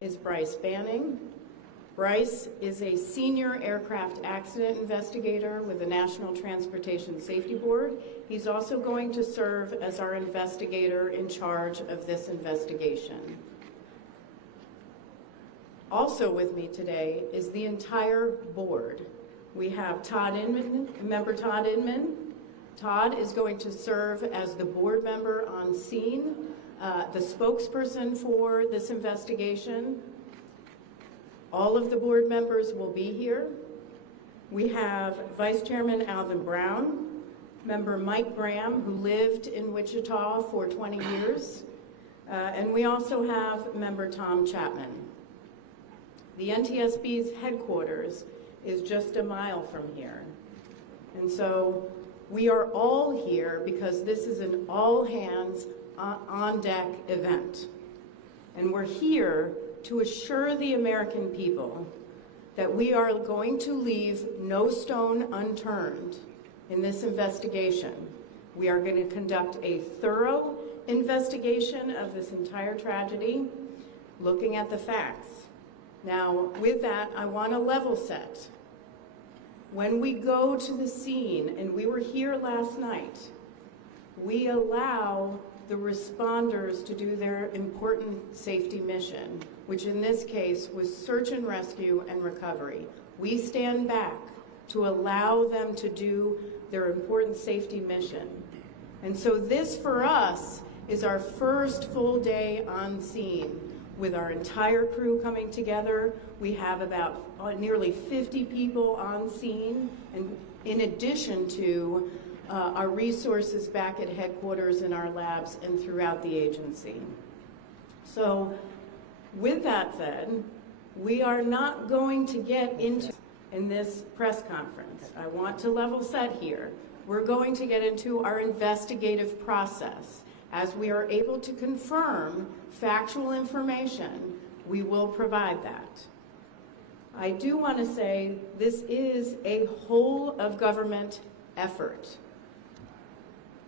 is Bryce Banning. Bryce is a senior aircraft accident investigator with the National Transportation Safety Board. He's also going to serve as our investigator in charge of this investigation. Also with me today is the entire board. We have Todd Inman, member Todd Inman. Todd is going to serve as the board member on scene, the spokesperson for this investigation. All of the board members will be here. We have Vice Chairman Alvin Brown, member Mike Graham, who lived in Wichita for 20 years, and we also have member Tom Chapman. The NTSB's headquarters is just a mile from here. And so we are all here because this is an all-hands on-deck event. And we're here to assure the American people that we are going to leave no stone unturned in this investigation. We are going to conduct a thorough investigation of this entire tragedy, looking at the facts. Now, with that, I want to level set. When we go to the scene, and we were here last night, we allow the responders to do their important safety mission, which in this case was search and rescue and recovery. We stand back to allow them to do their important safety mission. And so this, for us, is our first full day on scene with our entire crew coming together. We have about nearly 50 people on scene, and in addition to our resources back at headquarters in our labs and throughout the agency. So with that said, we are not going to get into in this press conference. I want to level set here. We're going to get into our investigative process. As we are able to confirm factual information, we will provide that. I do want to say this is a whole of government effort.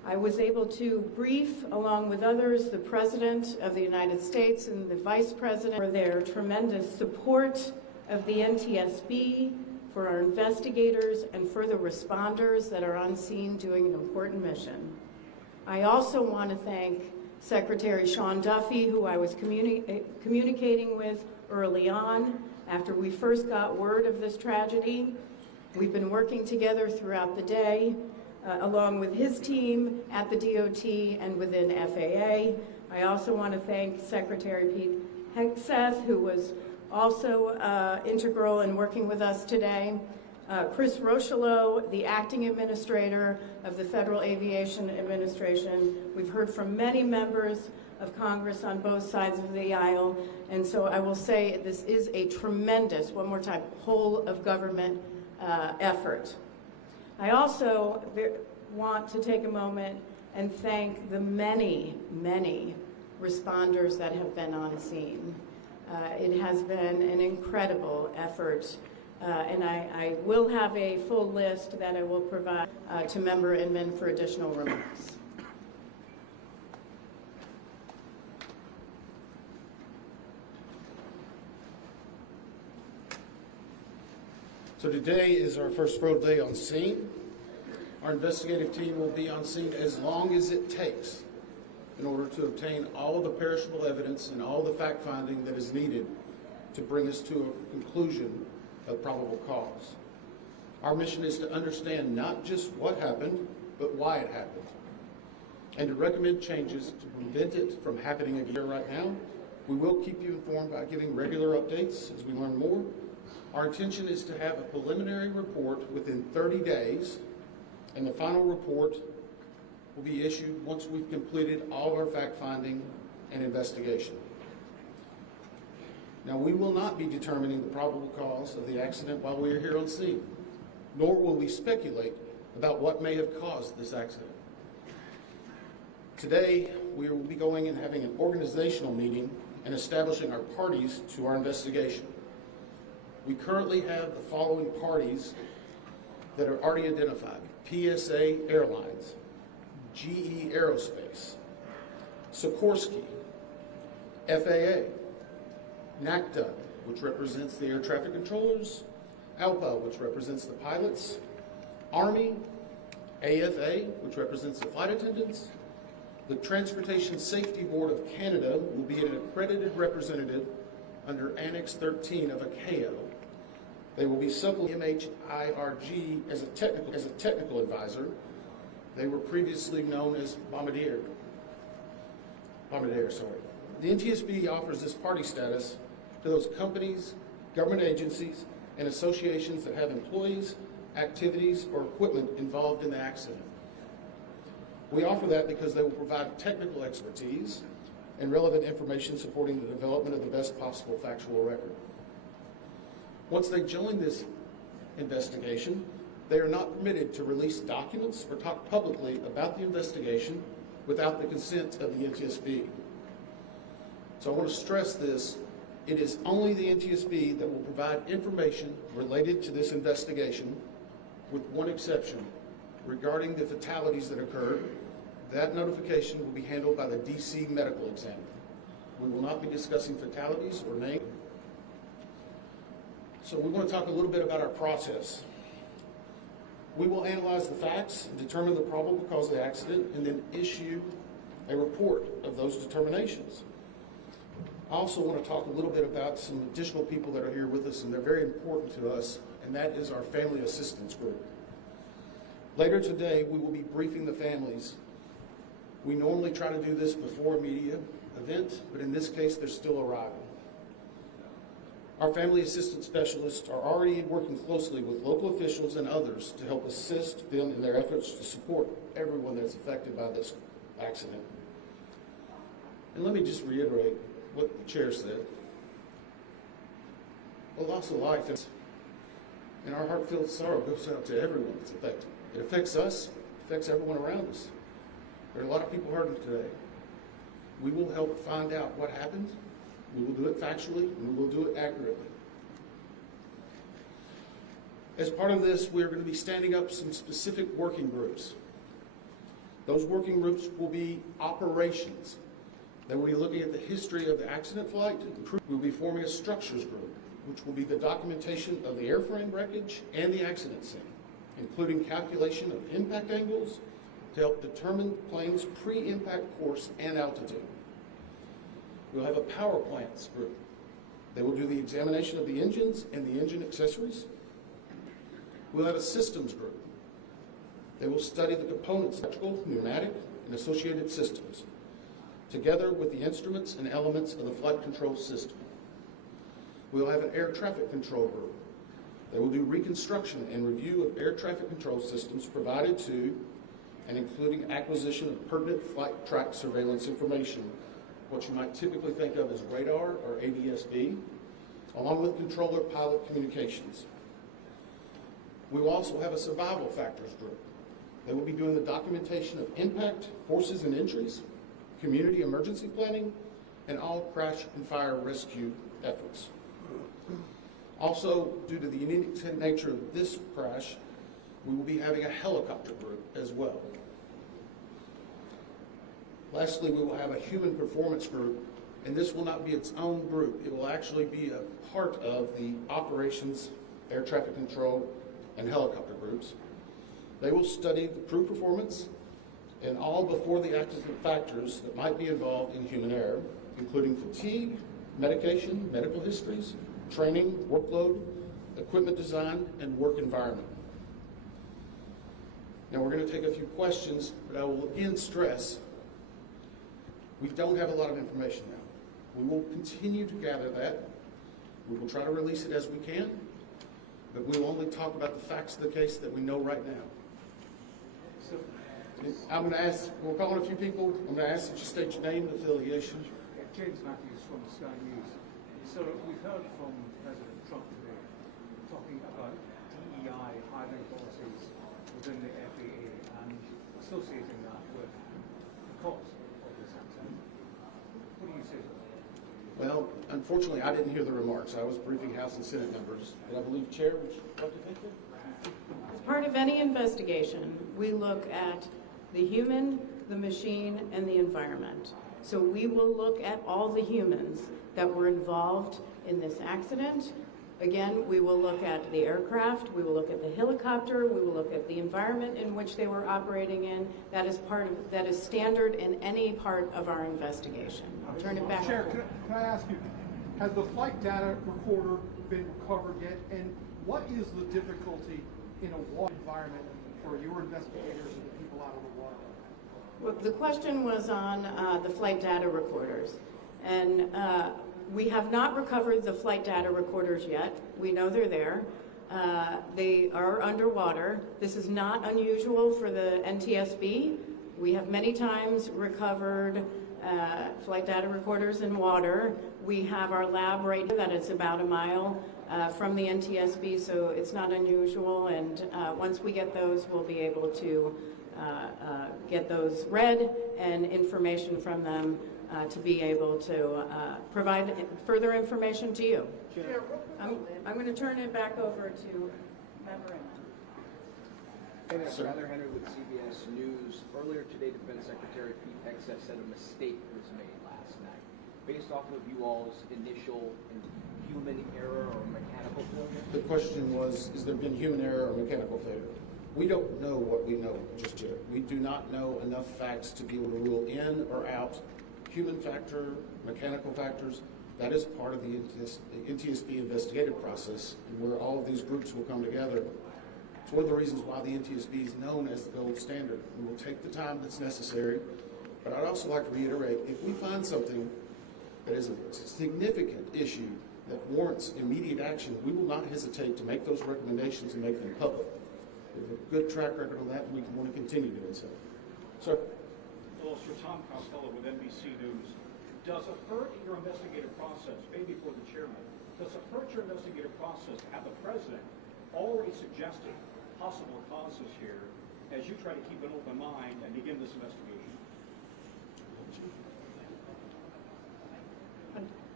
I was able to brief, along with others, the President of the United States and the Vice President for their tremendous support of the NTSB, for our investigators, and for the responders that are on scene doing an important mission. I also want to thank Secretary Sean Duffy, who I was communicating with early on after we first got word of this tragedy. We've been working together throughout the day, along with his team at the DOT and within FAA. I also want to thank Secretary Pete Hegseth, who was also integral in working with us today. Chris Rocheleau, the acting administrator of the Federal Aviation Administration. We've heard from many members of Congress on both sides of the aisle, and so I will say this is a tremendous, one more time, whole of government effort. I also want to take a moment and thank the many, many responders that have been on scene. It has been an incredible effort. And I will have a full list that I will provide to Member Inman for additional remarks. So today is our first full day on scene. Our investigative team will be on scene as long as it takes in order to obtain all of the perishable evidence and all the fact-finding that is needed to bring us to a conclusion of probable cause. Our mission is to understand not just what happened, but why it happened, and to recommend changes to prevent it from happening again. Right now, we will keep you informed by giving regular updates as we learn more. Our intention is to have a preliminary report within 30 days, and the final report will be issued once we've completed all of our fact-finding and investigation. Now, we will not be determining the probable cause of the accident while we are here on scene, nor will we speculate about what may have caused this accident. Today, we will be going and having an organizational meeting and establishing our parties to our investigation. We currently have the following parties that are already identified: PSA Airlines, GE Aerospace, Sikorsky, FAA, NACTA, which represents the air traffic controllers, ALPA, which represents the pilots, Army, AFA, which represents the flight attendants. The Transportation Safety Board of Canada will be an accredited representative under Annex 13 of ICAO. They will be supplemented MHIRG as a technical advisor. They were previously known as Bombardier. The NTSB offers this party status to those companies, government agencies, and associations that have employees, activities, or equipment involved in the accident. We offer that because they will provide technical expertise and relevant information supporting the development of the best possible factual record. Once they join this investigation, they are not permitted to release documents or talk publicly about the investigation without the consent of the NTSB. So I want to stress this. It is only the NTSB that will provide information related to this investigation, with one exception. Regarding the fatalities that occurred, that notification will be handled by the DC medical examiner. We will not be discussing fatalities or names. So we want to talk a little bit about our process. We will analyze the facts, determine the probable cause of the accident, and then issue a report of those determinations. I also want to talk a little bit about some additional people that are here with us, and they're very important to us, and that is our family assistance group. Later today, we will be briefing the families. We normally try to do this before a media event, but in this case, they're still arriving. Our family assistance specialists are already working closely with local officials and others to help assist them in their efforts to support everyone that's affected by this accident. And let me just reiterate what the chair said. A loss of life, and our heartfelt sorrow goes out to everyone that's affected. It affects us, it affects everyone around us. There are a lot of people hurting today. We will help find out what happened. We will do it factually, and we will do it accurately. As part of this, we're going to be standing up some specific working groups. Those working groups will be operations. They will be looking at the history of the accident flight. We'll be forming a structures group, which will be the documentation of the airframe wreckage and the accident scene, including calculation of impact angles to help determine the plane's pre-impact course and altitude. We'll have a power plants group. They will do the examination of the engines and the engine accessories. We'll have a systems group. They will study the components, electrical, pneumatic, and associated systems, together with the instruments and elements of the flight control system. We'll have an air traffic control group. They will do reconstruction and review of air traffic control systems provided to and including acquisition of pertinent flight track surveillance information, what you might typically think of as radar or ADSB, along with controller pilot communications. We will also have a survival factors group. They will be doing the documentation of impact, forces and injuries, community emergency planning, and all crash and fire rescue efforts. Also, due to the unique nature of this crash, we will be having a helicopter group as well. Lastly, we will have a human performance group, and this will not be its own group. It will actually be a part of the operations, air traffic control, and helicopter groups. They will study the crew performance and all before the accident factors that might be involved in human error, including fatigue, medication, medical histories, training, workload, equipment design, and work environment. Now we're going to take a few questions, but I will again stress we don't have a lot of information now. We will continue to gather that. We will try to release it as we can, but we will only talk about the facts of the case that we know right now. So I'm going to ask, we're calling a few people. I'm going to ask that you state your name and affiliation. James Matthews from Sky News. So we've heard from President Trump today talking about DEI hiring policies within the FAA and associating that with the cause of this accident. What do you say to that? Well, unfortunately, I didn't hear the remarks. I was briefing House and Senate members, but I believe, Chair, would you like to take that? As part of any investigation, we look at the human, the machine, and the environment. So we will look at all the humans that were involved in this accident. Again, we will look at the aircraft, we will look at the helicopter, we will look at the environment in which they were operating in. That is standard in any part of our investigation. I'll turn it back. Chair, can I ask you, has the flight data recorder been recovered yet? And what is the difficulty in a water environment for your investigators and the people out on the water? Well, the question was on the flight data recorders. And we have not recovered the flight data recorders yet. We know they're there. They are underwater. This is not unusual for the NTSB. We have many times recovered flight data recorders in water. We have our lab right here that is about a mile from the NTSB, so it's not unusual. And once we get those, we'll be able to get those read and information from them to be able to provide further information to you. I'm going to turn it back over to Member Inman. Tyler Henry with CBS News. Earlier today, Defense Secretary Pete Hegseth said a mistake was made last night. Based off of you all's initial human error or mechanical failure? The question was, has there been human error or mechanical failure? We don't know what we know just yet. We do not know enough facts to be able to rule in or out human factor, mechanical factors. That is part of the NTSB investigative process, and where all of these groups will come together. It's one of the reasons why the NTSB is known as the gold standard. We will take the time that's necessary, but I'd also like to reiterate, if we find something that is a significant issue that warrants immediate action, we will not hesitate to make those recommendations and make them public. We have a good track record on that, and we want to continue doing so. Sir? Hello, Sir Tom Costello with NBC News. Does it hurt your investigative process, maybe for the chairman, does it hurt your investigative process to have the president already suggested possible causes here as you try to keep an open mind and begin this investigation?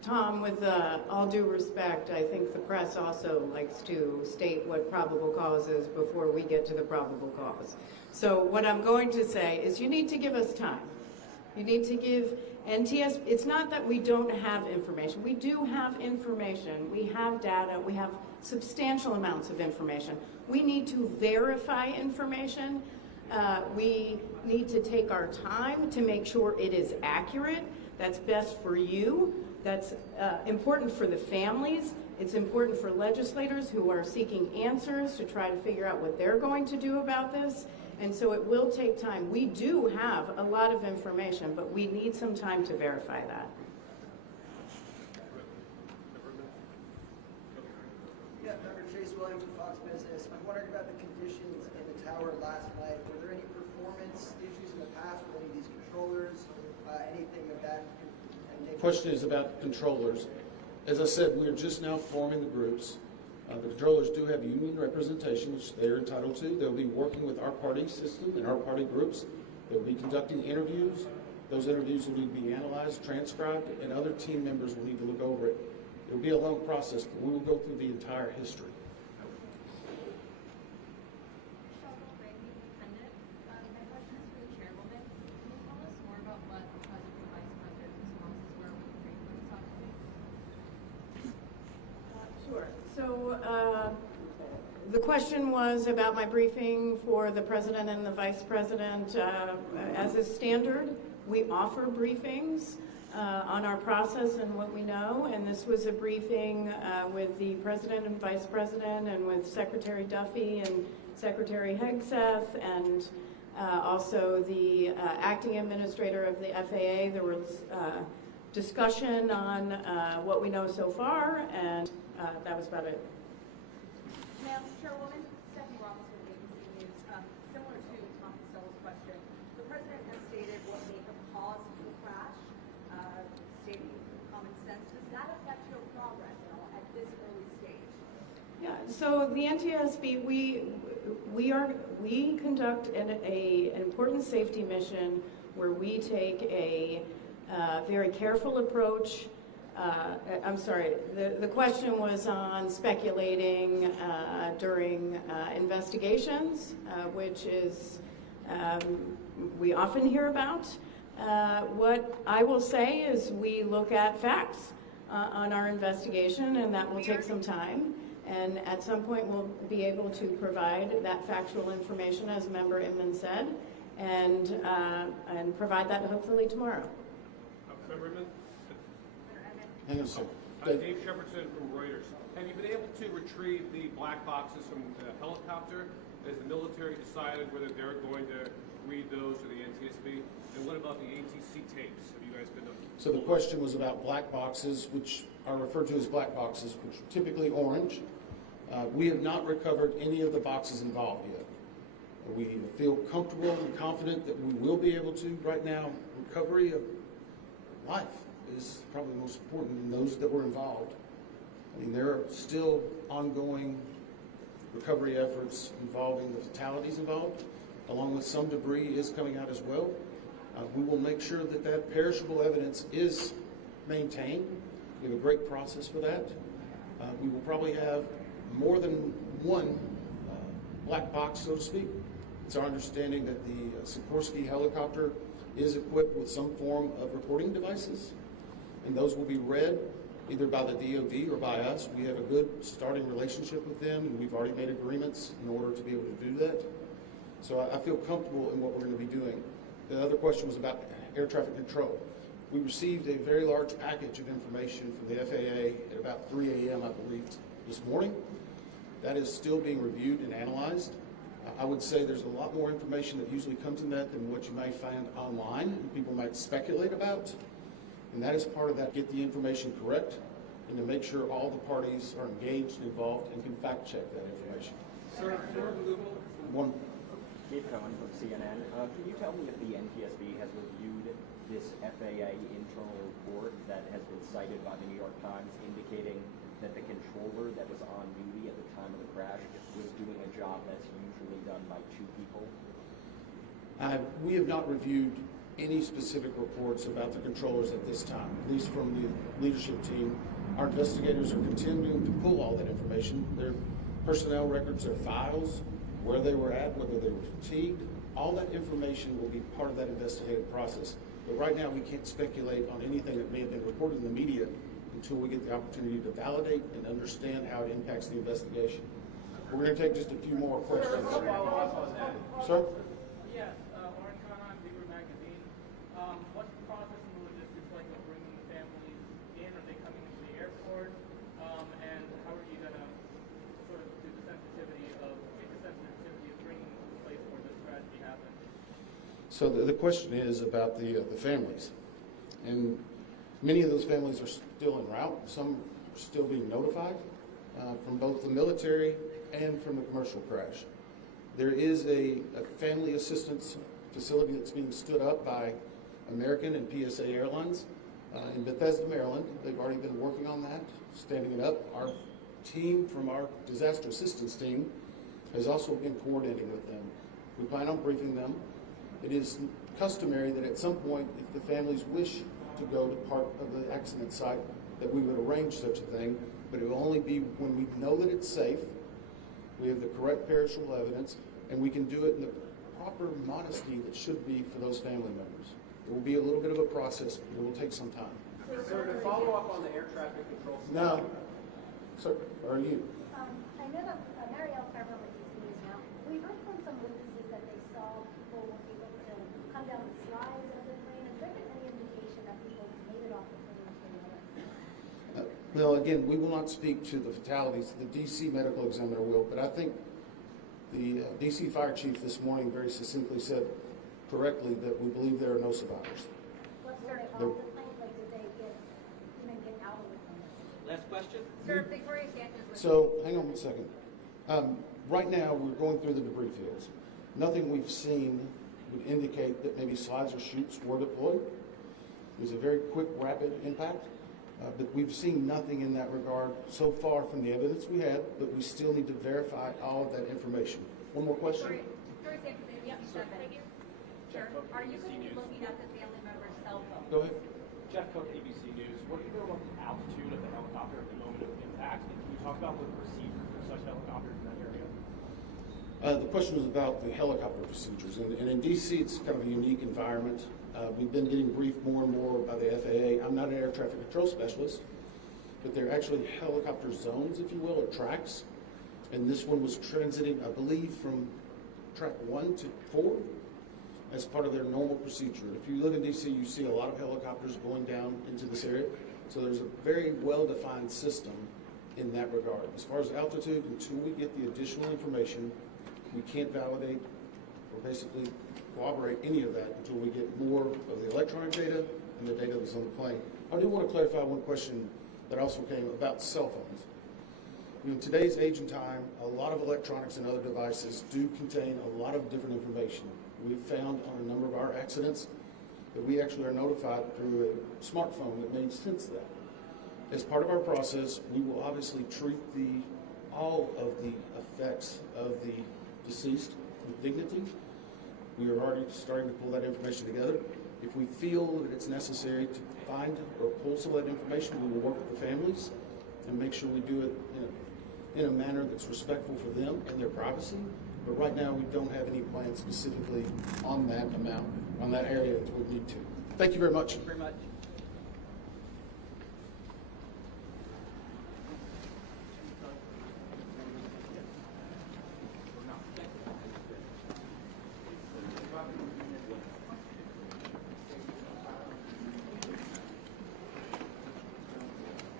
Tom, with all due respect, I think the press also likes to state what probable cause is before we get to the probable cause. So what I'm going to say is you need to give us time. You need to give NTSB, it's not that we don't have information. We do have information. We have data. We have substantial amounts of information. We need to verify information. We need to take our time to make sure it is accurate. That's best for you. That's important for the families. It's important for legislators who are seeking answers to try to figure out what they're going to do about this. And so it will take time. We do have a lot of information, but we need some time to verify that. Yeah, Member Chase Williams with Fox Business. I'm wondering about the conditions in the tower last night. Were there any performance issues in the past with any of these controllers, anything of that? The question is about controllers. As I said, we are just now forming the groups. The controllers do have union representation, which they're entitled to. They'll be working with our party system and our party groups. They'll be conducting interviews. Those interviews will need to be analyzed, transcribed, and other team members will need to look over it. It'll be a long process, but we will go through the entire history. So the question was about my briefing for the president and the vice president. As is standard, we offer briefings on our process and what we know, and this was a briefing with the president and vice president and with Secretary Duffy and Secretary Hegseth and also the acting administrator of the FAA. There was discussion on what we know so far, and that was about it. Madam Chairwoman, Stephanie Ramos with ABC News. Similar to Tom Costello's question, the president has stated what may have caused the crash, stating common sense. Does that affect your progress at all at this early stage? Yeah. So the NTSB, we conduct an important safety mission where we take a very careful approach. I'm sorry, the question was on speculating during investigations, which is we often hear about, What I will say is we look at facts on our investigation, and that will take some time. And at some point, we'll be able to provide that factual information, as Member Inman said, and provide that hopefully tomorrow. Member Inman? Hang on a second. Dave Shepardson from Reuters. Have you been able to retrieve the black boxes from the helicopter? Has the military decided whether they're going to read those to the NTSB? And what about the ATC tapes? Have you guys been to? So the question was about black boxes, which are referred to as black boxes, which are typically orange. We have not recovered any of the boxes involved yet. We feel comfortable and confident that we will be able to. Right now, recovery of life is probably most important in those that were involved. I mean, there are still ongoing recovery efforts involving the fatalities involved, along with some debris is coming out as well. We will make sure that that perishable evidence is maintained. We have a great process for that. We will probably have more than one black box, so to speak. It's our understanding that the Sikorsky helicopter is equipped with some form of recording devices, and those will be read either by the DoD or by us. We have a good starting relationship with them, and we've already made agreements in order to be able to do that. So I feel comfortable in what we're going to be doing. The other question was about air traffic control. We received a very large package of information from the FAA at about 3 a.m., I believe, this morning. That is still being reviewed and analyzed. I would say there's a lot more information that usually comes in that than what you may find online and people might speculate about. And that is part of that, get the information correct and to make sure all the parties are engaged, involved, and can fact check that information. Sir, One. Keith Cohen from CNN. Can you tell me if the NTSB has reviewed this FAA internal report that has been cited by the New York Times indicating that the controller that was on duty at the time of the crash was doing a job that's usually done by two people? We have not reviewed any specific reports about the controllers at this time, at least from the leadership team. Our investigators are continuing to pull all that information, their personnel records, their files, where they were at, whether they were fatigued. All that information will be part of that investigative process. But right now, we can't speculate on anything that may have been reported in the media until we get the opportunity to validate and understand how it impacts the investigation. We're going to take just a few more questions. Sir? Yes, Orange Conan, Paper Magazine. What's the process and the logistics like of bringing the families in? Are they coming to the airport? And how are you going to sort of do the sensitivity of bringing them to the place where this tragedy happened? So the question is about the families. And many of those families are still en route. Some are still being notified from both the military and from the commercial crash. There is a family assistance facility that's being stood up by American and PSA Airlines in Bethesda, Maryland. They've already been working on that, standing it up. Our team from our disaster assistance team has also been coordinating with them. We plan on briefing them. It is customary that at some point, if the families wish to go to part of the accident site, that we would arrange such a thing, but it will only be when we know that it's safe, we have the correct perishable evidence, and we can do it in the proper modesty that should be for those family members. It will be a little bit of a process, but it will take some time. Sir, to follow up on the air traffic control system. Now, sir, are you? I know that Marielle Farmer with these news now. We heard from some witnesses that they saw people able to come down the slides of the plane. Has there been any indication that people made it off the plane to the other? Well, again, we will not speak to the fatalities. The D.C. medical examiner will, but I think the D.C. fire chief this morning very succinctly said correctly that we believe there are no survivors. What's their all the plane? Like, did they get out of the plane? Last question. Sir, Victoria Sanchez with So, hang on one second. Right now, we're going through the debris fields. Nothing we've seen would indicate that maybe slides or chutes were deployed. It was a very quick, rapid impact. But we've seen nothing in that regard so far from the evidence we had, but we still need to verify all of that information. One more question? Victoria Sanchez, ABC7. Sure. Are you going to be looking at the family member's cell phone? Go ahead. Jeff Cook, ABC News. What do you know about the altitude of the helicopter at the moment of impact? And can you talk about the procedure for such helicopters in that area? The question was about the helicopter procedures. And in D.C., it's kind of a unique environment. We've been getting briefed more and more by the FAA. I'm not an air traffic control specialist, but they're actually helicopter zones, if you will, or tracks. And this one was transiting, I believe, from track 1 to 4 as part of their normal procedure. If you live in DC, you see a lot of helicopters going down into this area. So there's a very well-defined system in that regard. As far as altitude, until we get the additional information, we can't validate or basically corroborate any of that until we get more of the electronic data and the data that's on the plane. I do want to clarify one question that also came about cell phones. You know, in today's age and time, a lot of electronics and other devices do contain a lot of different information. We've found on a number of our accidents that we actually are notified through a smartphone that made sense of that. As part of our process, we will obviously treat all of the effects of the deceased with dignity. We are already starting to pull that information together. If we feel that it's necessary to find or pull some of that information, we will work with the families and make sure we do it in a manner that's respectful for them and their privacy. But right now, we don't have any plans specifically on that amount, on that area until we need to. Thank you very much. Thank you very much.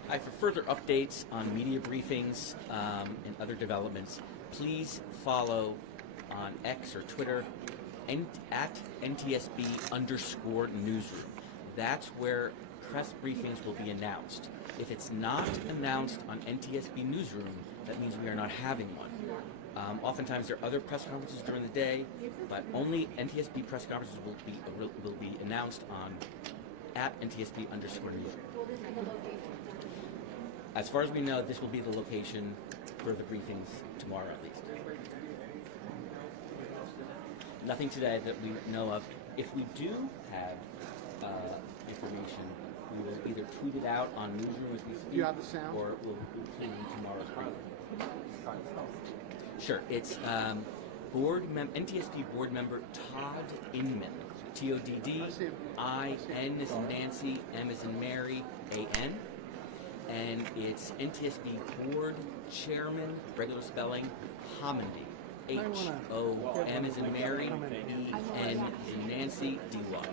Hi, for further updates on media briefings and other developments, please follow on X or Twitter at NTSB_newsroom. That's where press briefings will be announced. If it's not announced on NTSB Newsroom, that means we are not having one. Oftentimes there are other press conferences during the day, but only NTSB press conferences will be announced on at NTSB_newsroom. As far as we know, this will be the location for the briefings tomorrow at least. Nothing today that we know of. If we do have information, we will either tweet it out on Newsroom as we speak, Do you have the sound? or we'll include it in tomorrow's briefing. Sure. It's NTSB board member Todd Inman. Todd-I-N as in Nancy, M as in Mary, A-N. And it's NTSB board chairman, regular spelling, Homendy. H-O-M as in Mary, E-N as in Nancy, D-Y.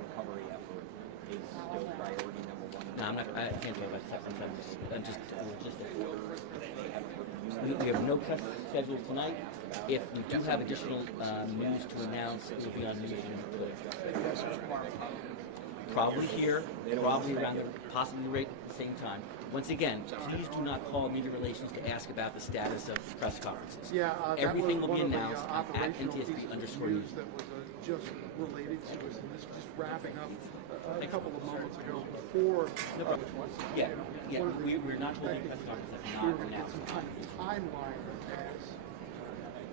Recovery effort is still priority number one. No, I can't talk about that sometimes. We have no test scheduled tonight. If we do have additional news to announce, it will be on Newsroom. Probably here, probably around possibly right at the same time. Once again, please do not call media relations to ask about the status of press conferences. Yeah, everything will be one announced of the, at operational pieces NTSB of _news. news that was just related to us, and this is just wrapping up a couple of moments ago before. Yeah, we're not holding press conferences that's not announced. Some kind of timeline as.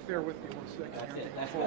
Bear with me one second. That's it.